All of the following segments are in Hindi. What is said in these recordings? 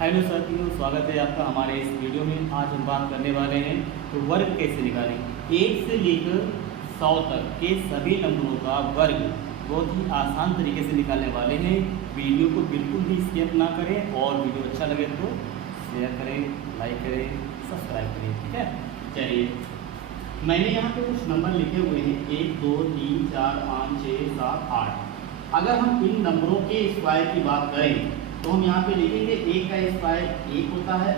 हेलो साथियों, स्वागत है आपका हमारे इस वीडियो में। आज हम बात करने वाले हैं तो वर्ग कैसे निकालें। 1 से लेकर 100 तक के सभी नंबरों का वर्ग बहुत ही आसान तरीके से निकालने वाले हैं। वीडियो को बिल्कुल भी स्किप ना करें और वीडियो अच्छा लगे तो शेयर करें, लाइक करें, सब्सक्राइब करें। ठीक है, चलिए मैंने यहाँ पे कुछ नंबर लिखे हुए हैं 1 2 3 4 5 6 7 8। अगर हम इन नंबरों के स्क्वायर की बात करें तो हम यहाँ पे लिखेंगे 1 का स्क्वायर 1 होता है,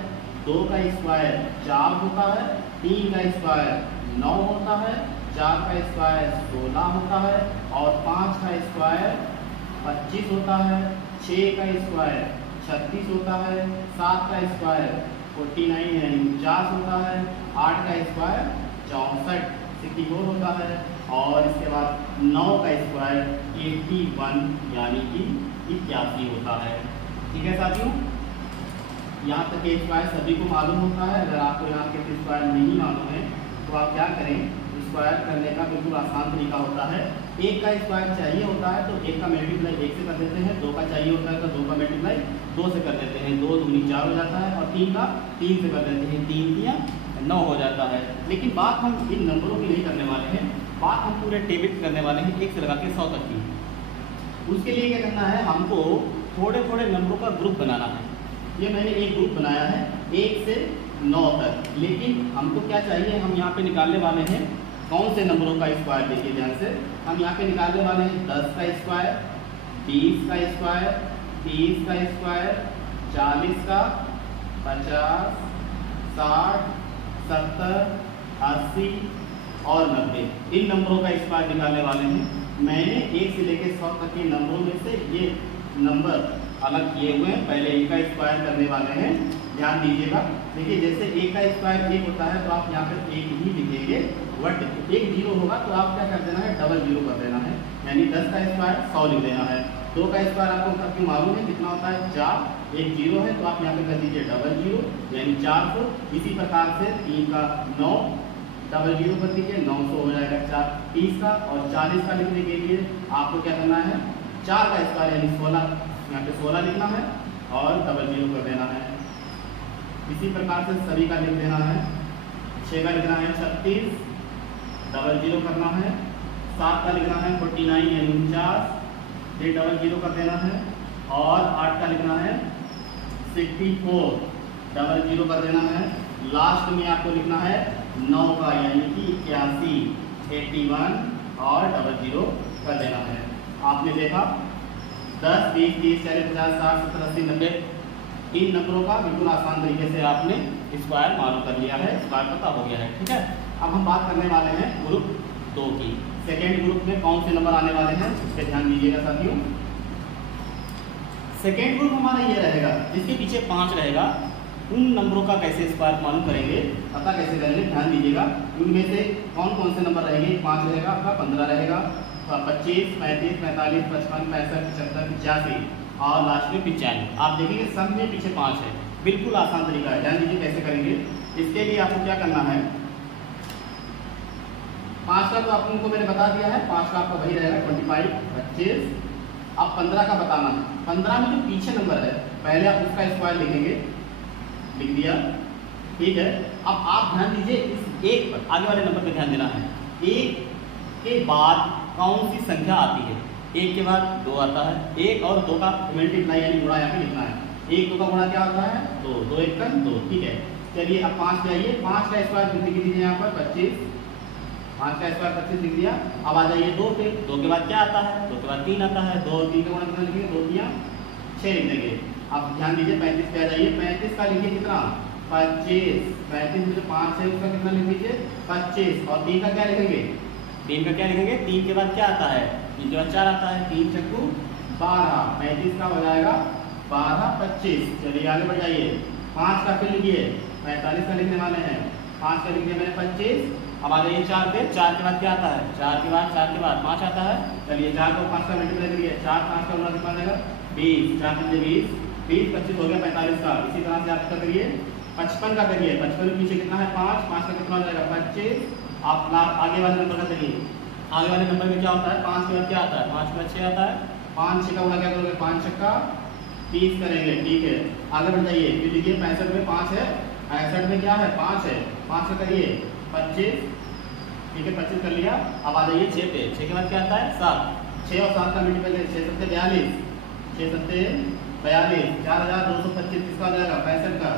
2 का स्क्वायर 4 होता है, 3 का स्क्वायर 9 होता है, 4 का स्क्वायर 16 होता है और 5 का स्क्वायर 25 होता है, 6 का स्क्वायर 36 होता है, 7 का स्क्वायर 49 यानी 50 होता है, 8 का स्क्वायर 64 होता है और इसके बाद 9 का स्क्वायर 81 यानी कि 81 होता है। ठीक है साथियों, यहाँ तक के स्क्वायर सभी को मालूम होता है। अगर आपको यहाँ के स्क्वायर नहीं मालूम है तो आप क्या करें, स्क्वायर करने का बिल्कुल आसान तरीका होता है। 1 का स्क्वायर चाहिए होता है तो 1 का मल्टीप्लाई 1 से कर देते हैं, 2 का चाहिए होता है तो 2 का मल्टीप्लाई 2 से कर देते हैं, 2 दूनी 4 हो जाता है और 3 का 3 से कर देते हैं, 3 तिया 9 हो जाता है। लेकिन बात हम इन नंबरों की नहीं करने वाले हैं, बात हम पूरे टेबल करने वाले हैं 1 से लगा के 100 तक की। उसके लिए क्या करना है, हमको थोड़े थोड़े नंबरों का ग्रुप बनाना है। ये मैंने एक ग्रुप बनाया है 1 से 9 तक। लेकिन हमको क्या चाहिए, हम यहाँ पे निकालने वाले हैं कौन से नंबरों का स्क्वायर। देखिए ध्यान से, हम यहाँ पे निकालने वाले हैं 10 का स्क्वायर, 20 का स्क्वायर, 30 का स्क्वायर, 40 का, 50, 60, 70, 80 और 90। इन नंबरों का स्क्वायर निकालने वाले हैं। मैंने 1 से लेकर 100 तक के नंबरों में से ये नंबर अलग किए हुए हैं। पहले 1 का स्क्वायर करने वाले हैं, ध्यान दीजिएगा। देखिए जैसे 1 का स्क्वायर 1 होता है तो आप यहाँ पर 1 ही लिखेंगे, बट 1 0 होगा तो आप क्या कर देना है, डबल 0 कर देना है, यानी 10 का स्क्वायर 100 लिख देना है। 2 का स्क्वायर आपको सबको मालूम है कितना होता है, 4, 1 0 है तो आप यहाँ पे कर दीजिए डबल 0 यानी 400। इसी प्रकार से 3 का 9 डबल 0 कर दीजिए, 900 हो जाएगा। 30 का और 40 का लिखने के लिए आपको क्या करना है, 4 का स्क्वायर यानी 16, यहाँ पे 16 लिखना है और डबल 0 कर देना है। इसी प्रकार से सभी का लिख देना है। 6 का लिखना है 36, डबल 0 करना है। 7 का लिखना है 49 यानी 49, फिर डबल 0 कर देना है और 8 का लिखना है 64, डबल 0 कर देना है। लास्ट में आपको लिखना है 9 का यानी कि 81, 81 और डबल 0 कर देना है। आपने देखा 10, 20, 30, 40, 50, 60, 70, 80, 90 इन नंबरों का बिल्कुल आसान तरीके से आपने स्क्वायर मालूम कर लिया है, स्क्वायर पता हो गया है। ठीक है, अब हम बात करने वाले हैं ग्रुप 2 की। सेकेंड ग्रुप में कौन से नंबर आने वाले हैं इस पर ध्यान दीजिएगा साथियों। सेकेंड ग्रुप हमारा ये रहेगा, जिसके पीछे 5 रहेगा। उन नंबरों का कैसे स्क्वायर मालूम करेंगे, पता कैसे करेंगे, ध्यान दीजिएगा। उनमें से कौन कौन से नंबर रहेंगे, 5 रहेगा आपका, 15 रहेगा, 25, 35, 45, 55, 65, 75, 85 और लास्ट में 95। आप देखेंगे सब में पीछे 5 है। बिल्कुल आसान तरीका है, ध्यान दीजिए कैसे करेंगे। इसके लिए आपको क्या करना है, 5 का तो आपको मैंने बता दिया है, 5 का आपका वही रहेगा 25, 25। अब 15 का बताना है। 15 में जो पीछे नंबर है पहले आप उसका स्क्वायर लिखेंगे, लिख दिया, ठीक है। अब आप ध्यान दीजिए इस 1 पर, आगे वाले नंबर पर ध्यान देना है। 1 के बाद कौन सी संख्या आती है, 1 के बाद 2 आता है, 1 और 2 का मल्टीप्लाई यानी गुणा यहाँ पे लिखना है। 1 2 का गुणा क्या होता है, 2, 2 1 का 2, ठीक है। चलिए अब 5 पे आइए, 5 का स्क्वायर लिख दीजिए यहाँ पर 25, 5 का स्क्वायर 25 लिख दिया। अब आ जाइए 2 पे, 2 के बाद क्या आता है, 2 के बाद 3 आता है, 2 और 3 का गुणा कितना लिखेंगे, 2 3 6 लिख देंगे। अब ध्यान दीजिए 35 पे आ जाइए, 35 का लिखिए कितना, 25, 35 में जो 5 है उसका कितना लिख दीजिए 25 और 3 का क्या लिखेंगे, 3 का क्या लिखेंगे, 3 के बाद क्या आता है, 3 के बाद 4 आता है, 3 चक्कू 12, 35 का हो जाएगा 12, 25। चलिए आगे बढ़ जाइए, 5 का फिर लिखिए, 45 का लिखने वाले हैं, 5 का लिखिए मैंने 25। अब आ जाइए 4 पे, 4 के बाद क्या आता है, 4 के बाद 5 आता है। चलिए 4 को 5 का मल्टीप्लाई करिए, 4 5 का गुणा कितना जाएगा 20, 4 से 20, 20 25 हो गया 45 का। इसी तरह से आप क्या करिए 55 का करिए, 55 के पीछे कितना है 5, 5 का कितना हो जाएगा 25। आप आगे वाले नंबर का करिए, आगे वाले नंबर में क्या होता है, 5 के बाद क्या आता है, 5 के बाद 6 आता है, 5 6 का गुणा क्या करोगे, 5 6 का 30 करेंगे, ठीक है। आगे बढ़ जाइए, फिर लिखिए 65 में 5 है, 65 में क्या है 5 है, 5 से करिए 25, ठीक है 25 कर लिया। अब आ जाइए 6 पे, 6 के बाद क्या आता है 7, 6 और 7 का मल्टीप्लाई 6 7 42, 6 7 42, 4225 किसका आ जाएगा 65 का।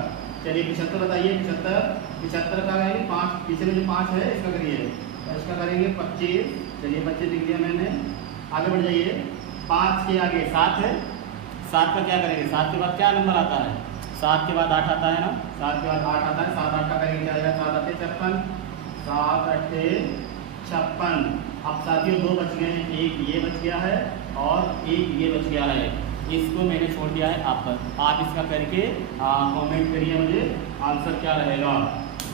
चलिए 75 बताइए, 75 का आएगा 5, पीछे में जो 5 है इसका करिए, इसका करेंगे 25, चलिए 25 लिख दिया मैंने। आगे बढ़ जाइए, 5 के आगे 7 है, 7 का क्या करेंगे, 7 के बाद क्या नंबर आता है, 7 के बाद 8 आता है ना, 7 के बाद 8 आता है, 7 8 का करेंगे क्या आएगा 7 8 56, 7 8 56। अब साथियों 2 बच गए हैं, एक ये बच गया है और एक ये बच गया है, इसको मैंने छोड़ दिया है आप पर। आप इसका करके कमेंट करिए मुझे आंसर क्या रहेगा,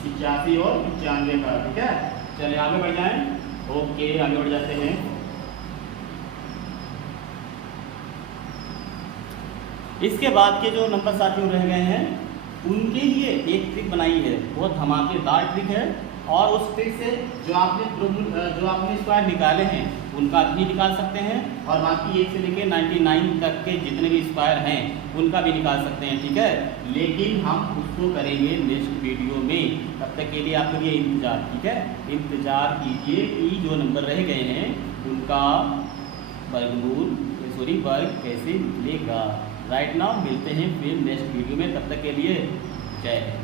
85 और 95 का, ठीक है। चलिए आगे बढ़ जाएं, ओके आगे बढ़ जाते हैं। इसके बाद के जो नंबर साथियों रह गए हैं उनके लिए एक ट्रिक बनाई है, बहुत धमाकेदार ट्रिक है, और उस ट्रिक से जो आपने स्क्वायर निकाले हैं उनका भी निकाल सकते हैं, और बाकी 1 से लेकर 99 तक के जितने भी स्क्वायर हैं उनका भी निकाल सकते हैं, ठीक है। लेकिन हम उसको करेंगे नेक्स्ट वीडियो में, तब तक के लिए आपके लिए इंतजार, ठीक है। इंतजार कीजिए कि जो नंबर रह गए हैं उनका वर्ग कैसे निकलेगा। राइट नाउ मिलते हैं फिर नेक्स्ट वीडियो में, तब तक के लिए जय हिंद।